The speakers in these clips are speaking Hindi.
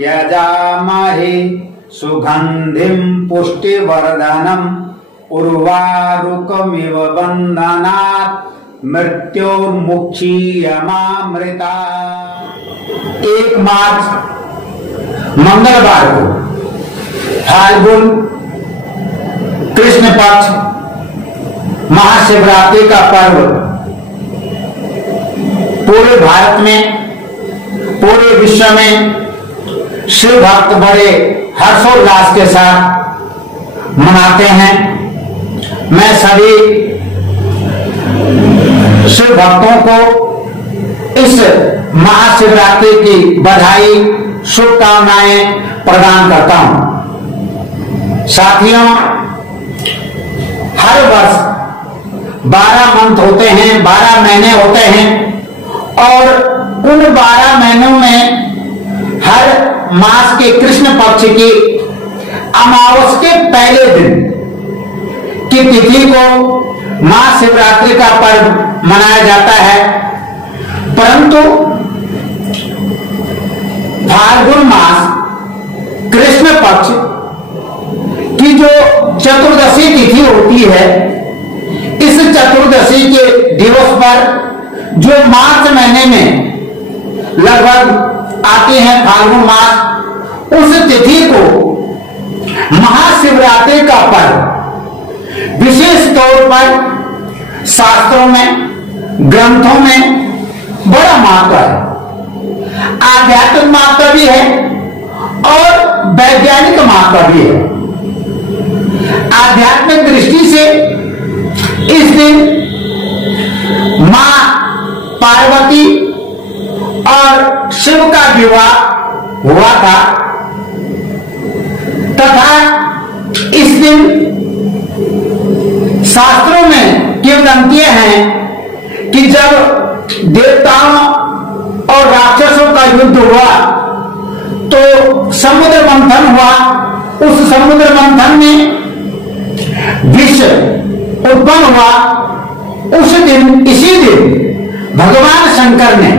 यजामहे सुगंधिं पुष्टिवर्धनम् उर्वारुकमिव बन्धनात् मृत्योर्मुक्षीयमामृता। 1 मार्च मंगलवार को फाल्गुन कृष्ण पक्ष महाशिवरात्रि का पर्व पूरे भारत में, पूरे विश्व में शिव भक्त बड़े हर्षोल्लास के साथ मनाते हैं। मैं सभी शिव भक्तों को इस महाशिवरात्रि की बधाई, शुभकामनाएं प्रदान करता हूं। साथियों, हर वर्ष 12 मंथ होते हैं, 12 महीने होते हैं और उन 12 महीनों में हर मास के कृष्ण पक्ष की अमावस के पहले दिन की तिथि को महाशिवरात्रि का पर्व मनाया जाता है। परंतु फाल्गुन मास कृष्ण पक्ष की जो चतुर्दशी तिथि होती है, इस चतुर्दशी के दिवस पर जो मार्च महीने में लगभग आते हैं फाल्गुन मास, उस तिथि को महाशिवरात्रि का पर्व विशेष तौर पर शास्त्रों में, ग्रंथों में बड़ा महत्व है। आध्यात्मिक महत्व भी है और वैज्ञानिक महत्व भी है। आध्यात्मिक दृष्टि से इस दिन मां पार्वती और शिव का विवाह हुआ था तथा इस दिन शास्त्रों में किंवदंतियां हैं कि जब देवताओं और राक्षसों का युद्ध हुआ तो समुद्र मंथन हुआ। उस समुद्र मंथन में विष उत्पन्न हुआ। उस दिन, इसी दिन भगवान शंकर ने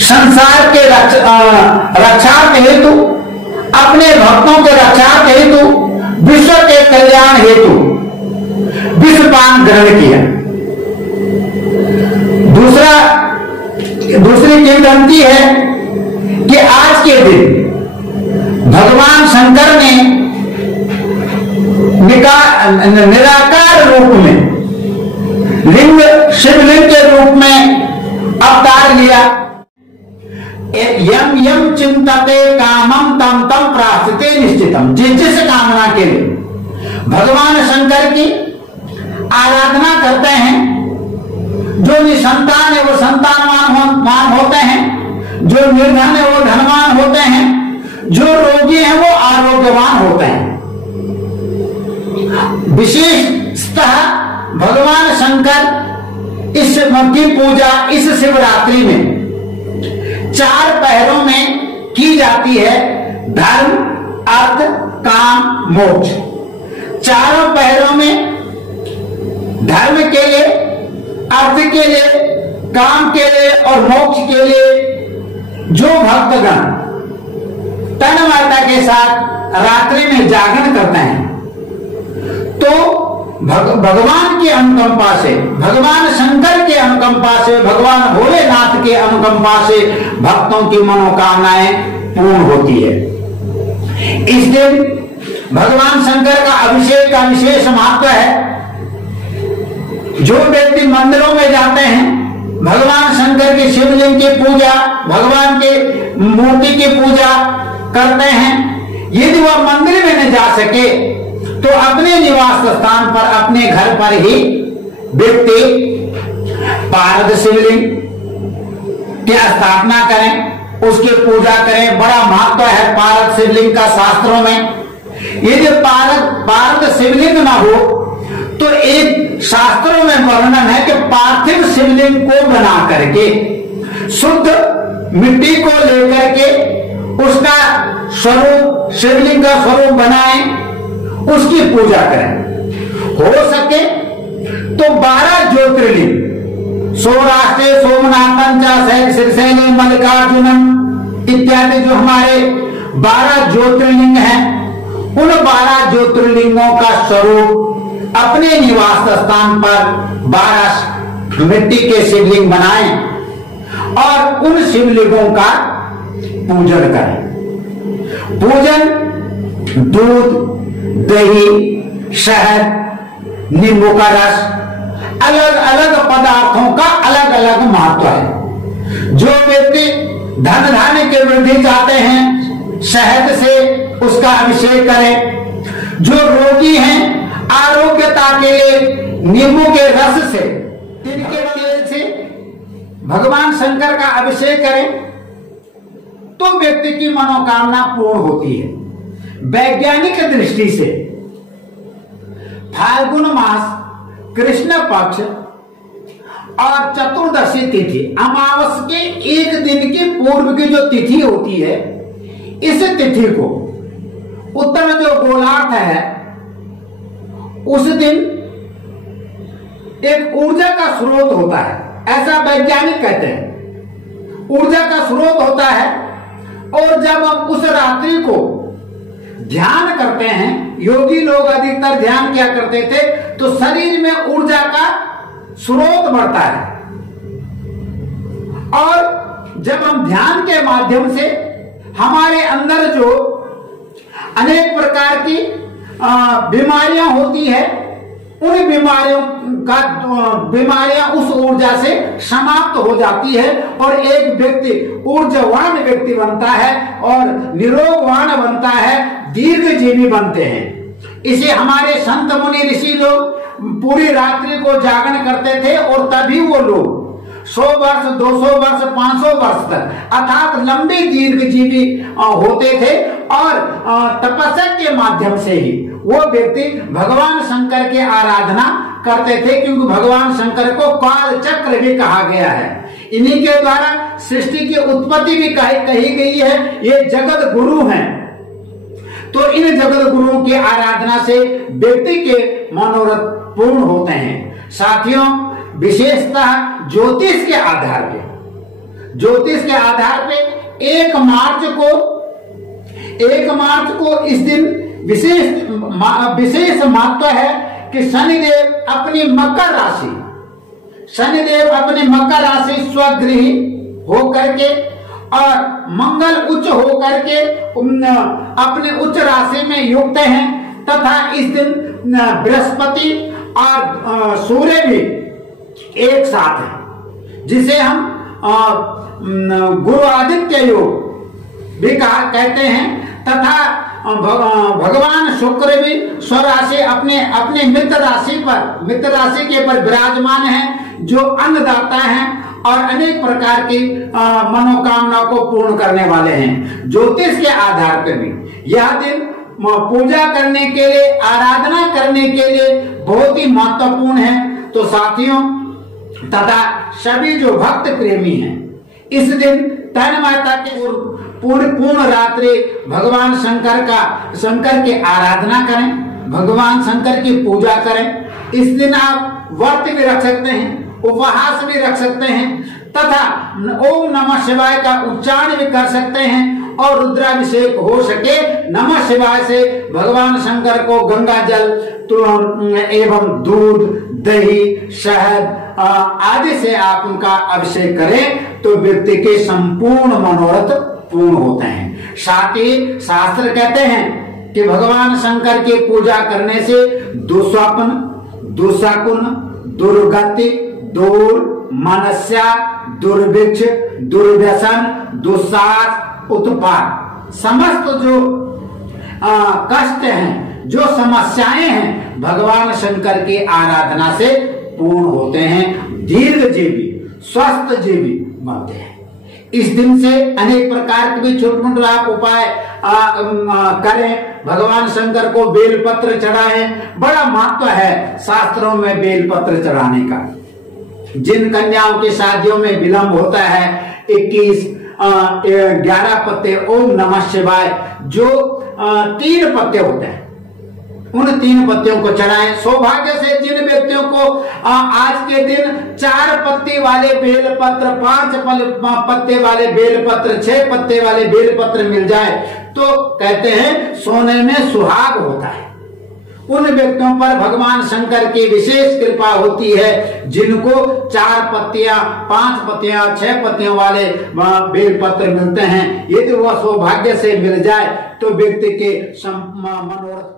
संसार के रक्षा हेतु, अपने भक्तों के रक्षा हेतु, विश्व के कल्याण हेतु विषपान ग्रहण किया। दूसरी किंवदंती है कि आज के दिन भगवान शंकर ने निराकार रूप में शिवलिंग के रूप में अवतार लिया। यम यम चिंतते कामम तम तम प्राप्यते निश्चितम। जिस कामना के लिए भगवान शंकर की आराधना करते हैं, जो निसंतान है वो संतानवान होते हैं, जो निर्धन है वो धनवान होते हैं, जो रोगी है वो आरोग्यवान होते हैं। विशेषतः भगवान शंकर इस की पूजा इस शिवरात्रि में 4 पहरों में की जाती है। धर्म, अर्थ, काम, मोक्ष। चारों पहरों में धर्म के लिए, अर्थ के लिए, काम के लिए और मोक्ष के लिए जो भक्तगण तन्मयता के साथ रात्रि में जागरण करते हैं, तो भगवान की अनुकंपा से, भगवान शंकर के अनुकंपा से, भगवान भोलेनाथ के अनुकंपा से भक्तों की मनोकामनाएं पूर्ण होती है। इस दिन भगवान शंकर का अभिषेक का विशेष महत्व है। जो व्यक्ति मंदिरों में जाते हैं, भगवान शंकर के शिवलिंग की पूजा, भगवान के मूर्ति की पूजा करते हैं। यदि वह मंदिर में न जा सके तो अपने निवास स्थान पर, अपने घर पर ही व्यक्ति पारद शिवलिंग की स्थापना करें, उसकी पूजा करें। बड़ा महत्व है पारद शिवलिंग का शास्त्रों में। यदि पारद शिवलिंग ना हो तो एक शास्त्रों में वर्णन है कि पार्थिव शिवलिंग को बना करके, शुद्ध मिट्टी को लेकर के उसका स्वरूप, शिवलिंग का स्वरूप बनाएं, उसकी पूजा करें। हो सके तो 12 ज्योतिर्लिंग, सौराष्ट्र सोमनाथन च शीर्षेण मल्लिकार्जुनम इत्यादि जो हमारे 12 ज्योतिर्लिंग हैं, उन 12 ज्योतिर्लिंगों का स्वरूप अपने निवास स्थान पर 12 मिट्टी के शिवलिंग बनाएं और उन शिवलिंगों का पूजन करें। पूजन दूध, दही, शहद, नींबू का रस, अलग अलग पदार्थों का अलग अलग महत्व है। जो व्यक्ति धन धान्य की वृद्धि चाहते हैं, शहद से उसका अभिषेक करें। जो रोगी हैं, आरोग्यता के लिए नींबू के रस से, तिल के तेल से भगवान शंकर का अभिषेक करें तो व्यक्ति की मनोकामना पूर्ण होती है। वैज्ञानिक दृष्टि से फाल्गुन मास कृष्ण पक्ष और चतुर्दशी तिथि, अमावस के एक दिन की पूर्व की जो तिथि होती है, इस तिथि को उत्तर में जो गोलार्ध है, उस दिन एक ऊर्जा का स्रोत होता है, ऐसा वैज्ञानिक कहते हैं। ऊर्जा का स्रोत होता है और जब हम उस रात्रि को ध्यान करते हैं, योगी लोग अधिकतर ध्यान क्या करते थे, तो शरीर में ऊर्जा का स्रोत बढ़ता है। और जब हम ध्यान के माध्यम से हमारे अंदर जो अनेक प्रकार की बीमारियां होती है, उन बीमारियां उस ऊर्जा से समाप्त हो जाती है और एक व्यक्ति ऊर्जावान व्यक्ति बनता है और निरोगवान बनता है, दीर्घजीवी बनते हैं। इसे हमारे संत मुनि ऋषि लोग पूरी रात्रि को जागरण करते थे और तभी वो लोग 100 वर्ष, 200 वर्ष, 500 वर्ष तक अर्थात लंबी दीर्घजीवी होते थे और तपस्या के माध्यम से ही वो व्यक्ति भगवान शंकर की आराधना करते थे, क्योंकि भगवान शंकर को काल चक्र भी कहा गया है। इन्हीं के द्वारा सृष्टि की उत्पत्ति भी कही गई है। ये जगत गुरु हैं, तो इन जगत गुरुओं की आराधना से व्यक्ति के मनोरथ पूर्ण होते हैं। साथियों, विशेषतः ज्योतिष के आधार पे 1 मार्च को इस दिन विशेष महत्व है कि शनिदेव अपनी मकर राशि स्वगृही होकर के और मंगल उच्च होकर के अपने उच्च राशि में युक्त हैं, तथा इस दिन बृहस्पति और सूर्य भी एक साथ है, जिसे हम गुरु आदित्य योग भी कहते हैं। तथा भगवान शुक्र भी स्वराशि अपने मित्र राशि के पर विराजमान हैं, जो अन्नदाता हैं और अनेक प्रकार की मनोकामनाओं को पूर्ण करने वाले हैं। ज्योतिष के आधार पर भी यह दिन पूजा करने के लिए, आराधना करने के लिए बहुत ही महत्वपूर्ण है। तो साथियों तथा सभी जो भक्त प्रेमी हैं, इस दिन तन माता के पूर्ण रात्रि भगवान शंकर की आराधना करें, भगवान शंकर की पूजा करें। इस दिन आप व्रत भी रख सकते हैं, उपवास भी रख सकते हैं, तथा ओम नमः शिवाय का उच्चारण भी कर सकते हैं और रुद्राभिषेक हो सके नमः शिवाय से भगवान शंकर को गंगा जल एवं दूध, दही, शहद आदि से आप उनका अभिषेक करें तो व्यक्ति के संपूर्ण मनोरथ पूर्ण होते हैं। साथ ही शास्त्र कहते हैं कि भगवान शंकर की पूजा करने से दुस्वप्न, दुशकुन, दुर्गति, दुर्मनस्या, दुर्भिक्ष, दुर्व्यसन, दुस्साहस, उत्पात, समस्त जो कष्ट हैं, जो समस्याएं हैं, भगवान शंकर की आराधना से पूर्ण होते हैं, दीर्घजीवी, स्वस्थ जीवी बनते हैं। इस दिन से अनेक प्रकार के भी छोटे-मोटे आप उपाय करें, भगवान शंकर को बेलपत्र चढ़ाएं। बड़ा महत्व है शास्त्रों में बेलपत्र चढ़ाने का। जिन कन्याओं की शादियों में विलंब होता है, 11 पत्ते ओम नमः शिवाय जो 3 पत्ते होते हैं, उन 3 पत्तियों को चढ़ाएं। सौभाग्य से जिन व्यक्तियों को आज के दिन 4 पत्ती वाले बेलपत्र, 5 पत्ते वाले बेलपत्र, 6 पत्ते वाले बेलपत्र मिल जाए तो कहते हैं सोने में सुहाग होता है। उन व्यक्तियों पर भगवान शंकर की विशेष कृपा होती है जिनको 4 पत्तियां, 5 पत्तियां, 6 पत्तियों वाले बेलपत्र मिलते हैं। यदि वह सौभाग्य से मिल जाए तो व्यक्ति के मनोरथ